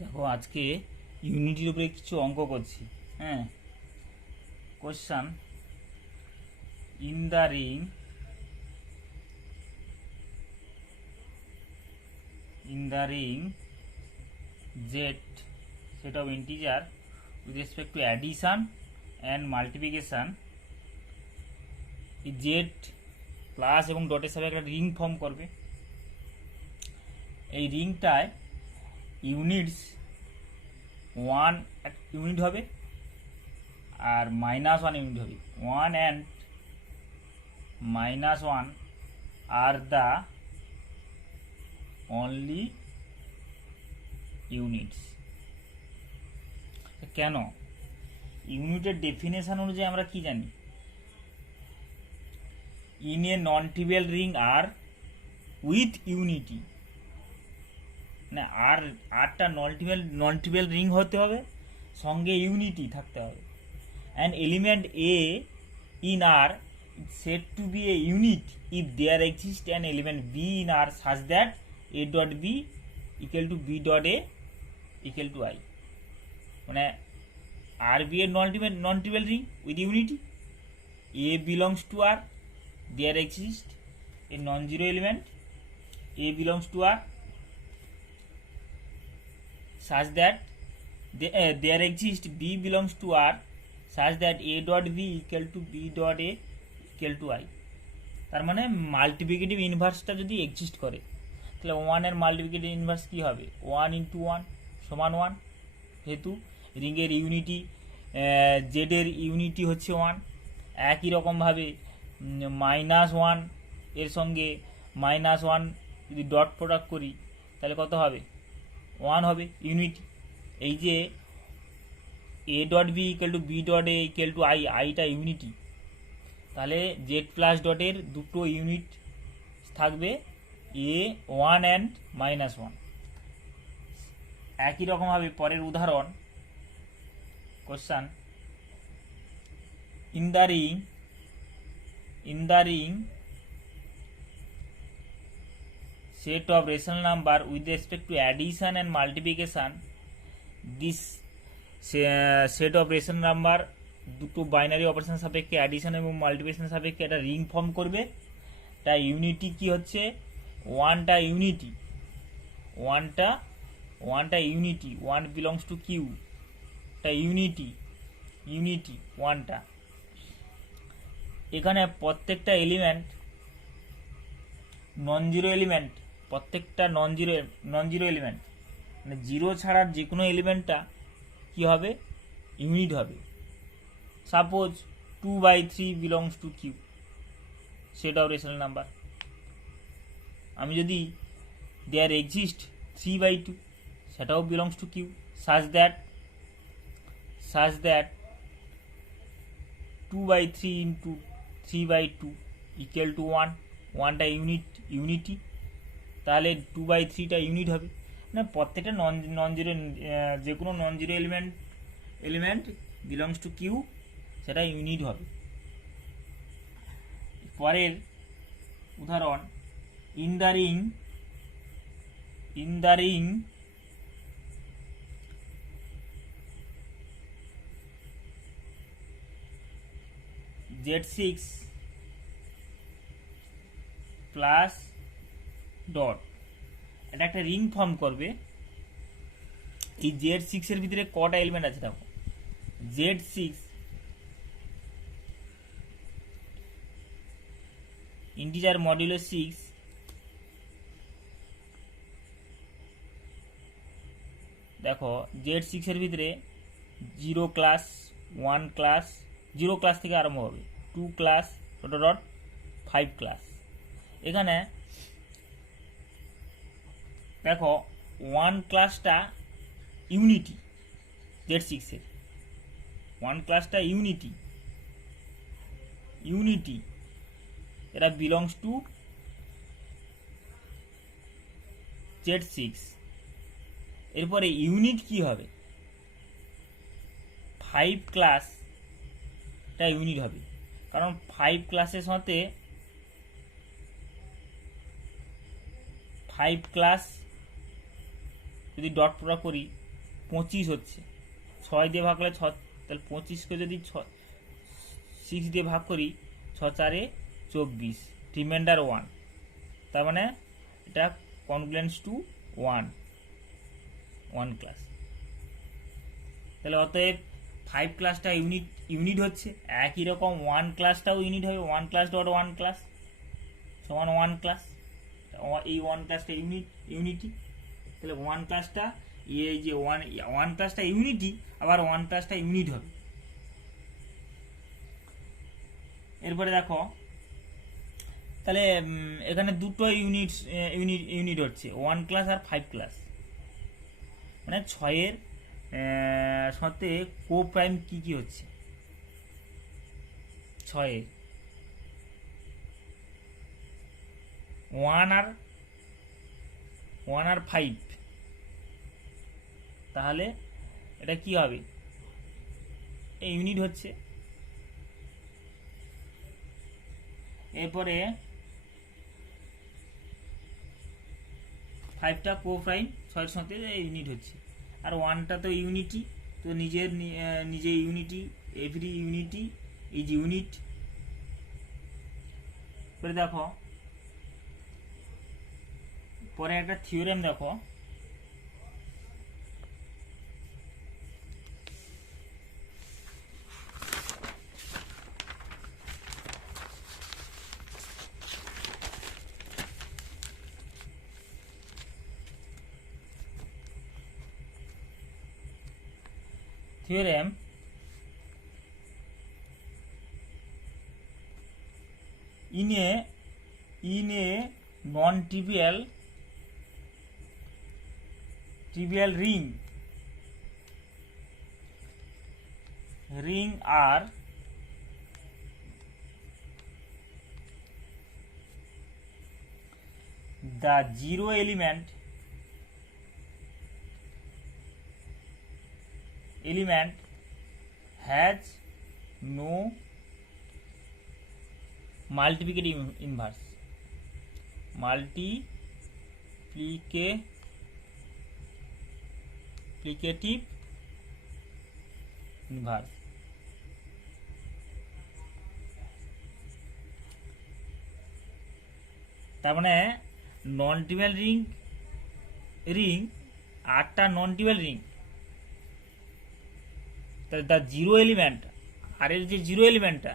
দেখো আজকে ইউনিটির উপরে কিছু অঙ্ক করছি। হ্যাঁ, question in the ring Z set of integer with respect two addition and multiplication, এই জেড প্লাস এবং ডটের সাথে একটা রিং ফর্ম করবে। এই রিংটায় ইউনিটস 1 ইউনিট হবে আর -1 ইউনিট হবে। 1 and -1 are the only units. কেন? ইউনিটের ডেফিনেশন অনুযায়ী আমরা কি জানি? In a non trivial ring R with unity, মানে আরটা নন ট্রিভিয়াল রিং হতে হবে, সঙ্গে ইউনিটি থাকতে হবে। And element A in R said to be a unit if there exists an element b in R such that a dot b equal to b dot a equal to I, মানে R be a non-trivial ring with unity, A belongs to R, there exists a non-zero element A belongs to R such that there exists B belongs to R such that A dot b equal to b dot a equal to I। তার মানে multiplicative ইনভার্সটা যদি exist করে তাহলে 1 এর multiplicative inverse কি হবে? 1 × 1 সমান 1। যেহেতু রিংয়ের ইউনিটি, জেডের ইউনিটি হচ্ছে 1, একই রকমভাবে -1 এর সঙ্গে -1 যদি ডট প্রোডাক্ট করি তাহলে কত হবে? 1 হবে ইউনিটি। এই যে a dot B equal to B dot A equal to I, আইটা ইউনিটি, তাহলে জেড প্লাস ডটের দুটো ইউনিট থাকবে, এ 1 অ্যান্ড -1। একই রকমভাবে পরের উদাহরণ, question in the ring set of rational number with respect to addition and multiplication, this set of rational number দুটো বাইনারি অপারেশন সাপেক্ষে অ্যাডিশন এবং মাল্টিপ্লিকেশন সাপেক্ষে একটা রিং ফর্ম করবে। তাই ইউনিটি কি হচ্ছে? ওয়ানটা ইউনিটি, ওয়ানটা ইউনিটি, 1 বিলংস টু কিউ, টা ইউনিটি ওয়ানটা। এখানে প্রত্যেকটা এলিমেন্ট নন জিরো এলিমেন্ট, প্রত্যেকটা নন জিরো এলিমেন্ট, মানে জিরো ছাড়ার যে কোনো এলিমেন্টটা কি হবে? ইউনিট হবে। সাপোজ 2/3 বিলংস টু কিউ, সেটাও রেশনাল নাম্বার। আমি যদি দেয়ার এক্সিস্ট 3/2, সেটাও belongs to Q, such that 2/3 into 3/2 equal to 1, 1টা ইউনিটি, তাহলে 2/3টা ইউনিট হবে। মানে প্রত্যেকটা নন জিরো, যে কোনো non zero element belongs to Q, সেটা ইউনিট হবে। পরের উদাহরণ, in the ring Z6 plus dot, এটা একটা রিং ফর্ম করবে। এই Z6 এর ভিতরে কটা এলিমেন্ট আছে দেখো। Z6 ইন্টিজার মডিউলো 6, দেখো Z6 এর ভিতরে 0 ক্লাস, 1 ক্লাস, 0 ক্লাস থেকে আরম্ভ হবে, 2 ক্লাস, ডট 5 ক্লাস। এখানে দেখো 1 ক্লাসটা ইউনিটি, Z6 এর 1 ক্লাসটা ইউনিটি, এটা বিলংস টু Z6। এরপরে ইউনিট কি হবে? 5 ক্লাসটা ইউনিট হবে, কারণ 5 ক্লাসের সাথে 5 ক্লাস যদি ডট প্রোডাক্ট করি 25 হচ্ছে, 6 দিয়ে ভাগ করলে 6, তাহলে 25কে যদি 6 দিয়ে ভাগ করি, 6 4 24, রিমাইন্ডার 1, তার মানে এটা কনগ্রুয়েন্স টু 1 ক্লাস। তাহলে অতএব 5 ক্লাসটা ইউনিট হচ্ছে, একই রকম 1 ক্লাসটাও ইউনিট হবে, 1 ক্লাস ডট 1 ক্লাস সমান 1 ক্লাস, এই 1 ক্লাসটা ইউনিটি। তাহলে 1 ক্লাসটা এই যে 1 ক্লাসটা ইউনিটি, আবার 1 ক্লাসটা ইউনিট হবে। এরপরে দেখো, তাহলে এখানে দুটো ইউনিট হচ্ছে, 1 ক্লাস আর 5 ক্লাস, মানে 6-এর সাথে কো প্রাইম কি কি হচ্ছে, 6-এর 1 আর 5, তাহলে এটা কি হবে, এই ইউনিট হচ্ছে। এরপরে 5টা কো প্রাইম 6-এর সাথে ইউনিট হচ্ছে, আর 1টা তো ইউনিটি, তো নিজে unity, every unity is unit. পরে দেখো, পরে একটা থিওরেম দেখো, theorem in a non-trivial ring are the zero element has no multiplicative inverse, তার মানে নন ট্রিভিয়াল রিং 8টা নন ট্রিভিয়াল রিং, তার জিরো এলিমেন্ট, আর এর যে জিরো এলিমেন্টটা,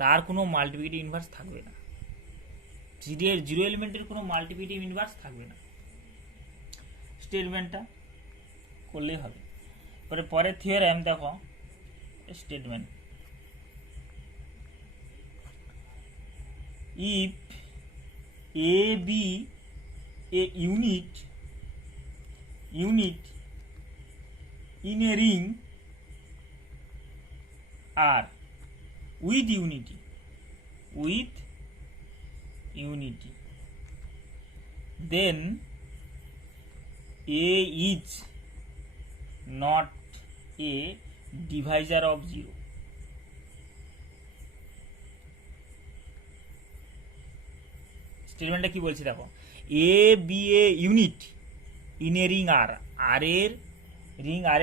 তার কোনো মাল্টিপ্লিকেটিভ ইনভার্স থাকবে না, জিরো এলিমেন্টের কোনো মাল্টিপ্লিকেটিভ ইনভার্স থাকবে না। স্টেটমেন্টটা করলেই হবে। পরের থিওরেম দেখো, statement, if A B a unit in a ring R with unity, then A is not a divisor of 0. স্টেটমেন্টটা কি বলছি দেখো, A B a unit in a ring R, R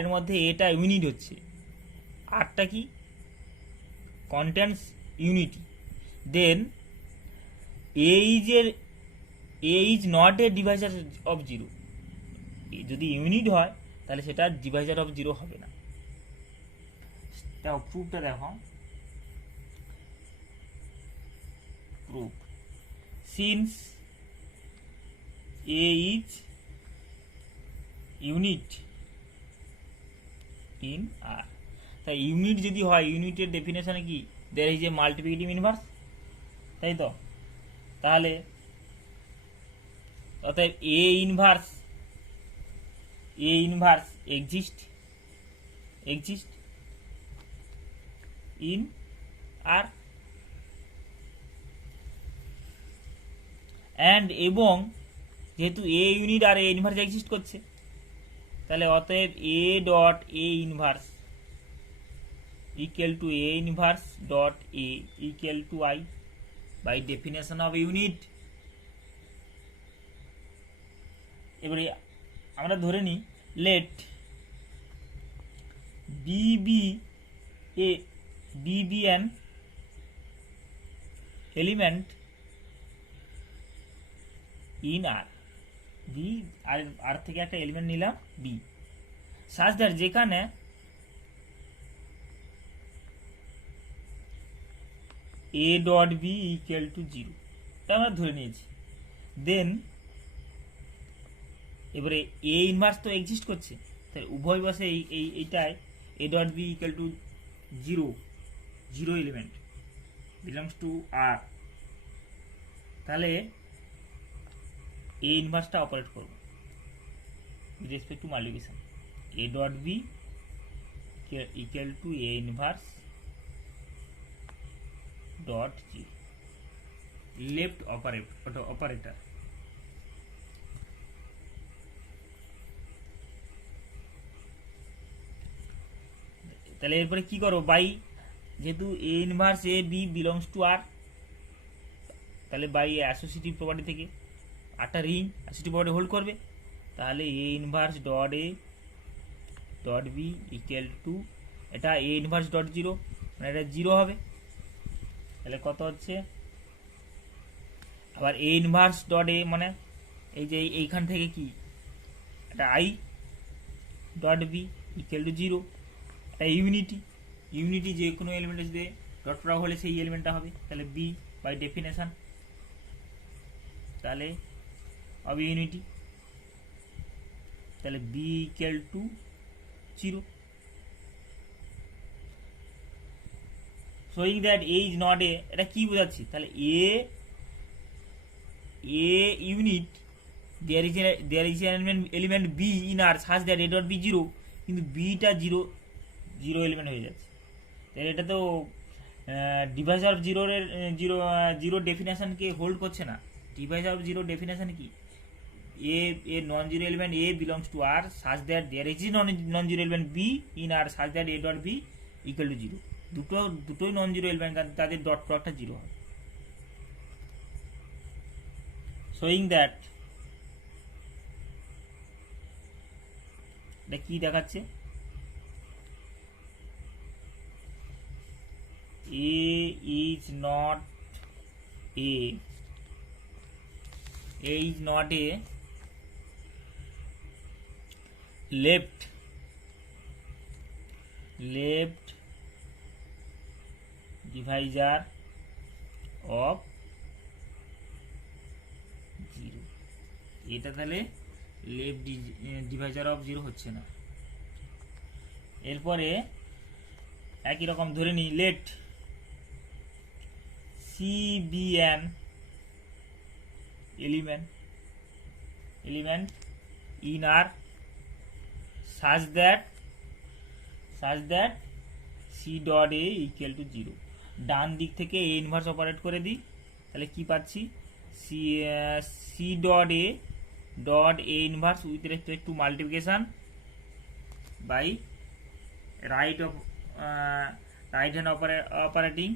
এর মধ্যে এটা ইউনিট হচ্ছে, আরটা কি contains unity, then A is not a divisor of 0. যদি ইউনিট হয় তাহলে সেটা ডিভাইজার অফ 0 হবে না। দেখো প্রুফটা দেখো, প্রুফ, সিন্স A is unit in R, তাই ইউনিট যদি হয়, ইউনিটের ডেফিনেশনে কি, there is a multiplicative inverse, তাই তো, তাহলে অতএব A inverse exist in R, and এবং যেহেতু এ ইউনিট আর এ ইনভার্স এক্সিস্ট করছে, তাহলে অতএব A dot A inverse equal to A inverse dot A equal to I by definition of unit। এবারে আমরা ধরে নিই, let B be an element in R, B R থেকে একটা এলিমেন্ট নিলাম বি, সাজ দ্যাট যেখানে A dot B equal to 0, তা আমরা ধরে নিয়েছি। দেন এবারে এ ইনভার্স তো এক্সিস্ট করছে, তাই উভয় পাশে এইটায় A dot B equal to 0 element belongs to R, তাহলে এ ইনভার্সটা অপারেট করব with respect to multiplication, a dot b equal to a inverse dot 0 left operator। তাহলে এরপরে কি করো, বাই যেহেতু A inverse A B belongs to R, তাহলে by associative property থেকে আরটা রিং অ্যাসোসিয়েটিভ প্রপার্টি হোল্ড করবে, তাহলে A inverse dot A dot B equal to, এটা এ ইনভার্স ডট 0 মানে এটা 0 হবে, তাহলে কত হচ্ছে, আবার এ ইনভার্স ডট এ মানে এই যে এইখান থেকে কি এটা I dot B equal to 0, এটা ইউনিটি যে কোনো এলিমেন্ট যদি ডট প্রোডাক্ট হলে সেই এলিমেন্টটা হবে, তাহলে বি বাই ডেফিনেশন, তাহলে হবে ইউনিটি, তাহলে B equal to 0, showing that A is not A, এটা কি বোঝাচ্ছি, তাহলে A unit there is element B in R such that A dot B 0, কিন্তু বিটা 0 এলিমেন্ট হয়ে যাচ্ছে, তাহলে এটা তো ডিভাইজার অফ জিরো ডেফিনেশনকে হোল্ড করছে না। ডিভাইজার অফ জিরো ডেফিনেশন কি, a non-zero element a belongs to R such that there exists non-zero element b in R such that a dot b equal to 0, দুটোই নন zero element, তাদের dot প্রোডাক্টটা 0 হবে, showing that, এটা কি দেখাচ্ছে, a is not a is not a left divisor of 0, এটা তাহলে left Deviser of 0 হচ্ছে না। এরপরে একই রকম ধরে নিই, let C be an element in R such that C dot A equal to 0, ডান দিক থেকে A ইনভার্স অপারেট করে দিই, তাহলে কি পাচ্ছি, C dot A inverse with respect to multiplication by right hand operating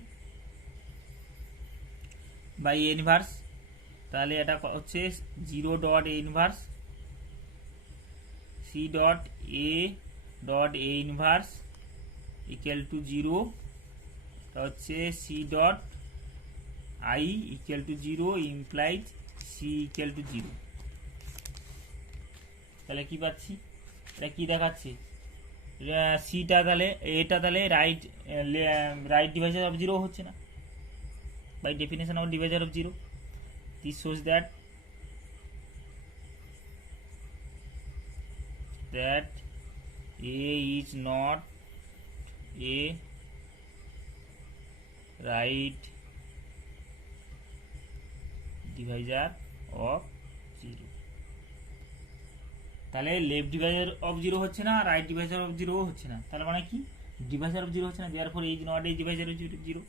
by A inverse, তাহলে এটা হচ্ছে 0 dot A inverse C dot A inverse equal to 0, এটা হচ্ছে C dot I equal to 0 implies C equal to 0, তাহলে কি পাচ্ছি, এটা কি দেখাচ্ছে, সিটা তাহলে এটা তাহলে রাইট ডিভাইজার অফ 0 হচ্ছে না, by definition of divisor of 0, this shows that A is not a right divisor of 0, তাহলে লেফট ডিভাইজার অফ 0 হচ্ছে না, রাইট ডিভাইজার অফ 0 হচ্ছে না, তাহলে মানে কি, ডিভাইজার অফ 0 হচ্ছে না, therefore A is not a divisor of 0,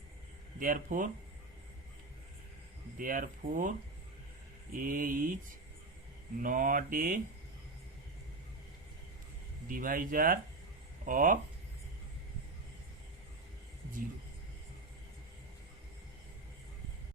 therefore A is not a divisor of 0।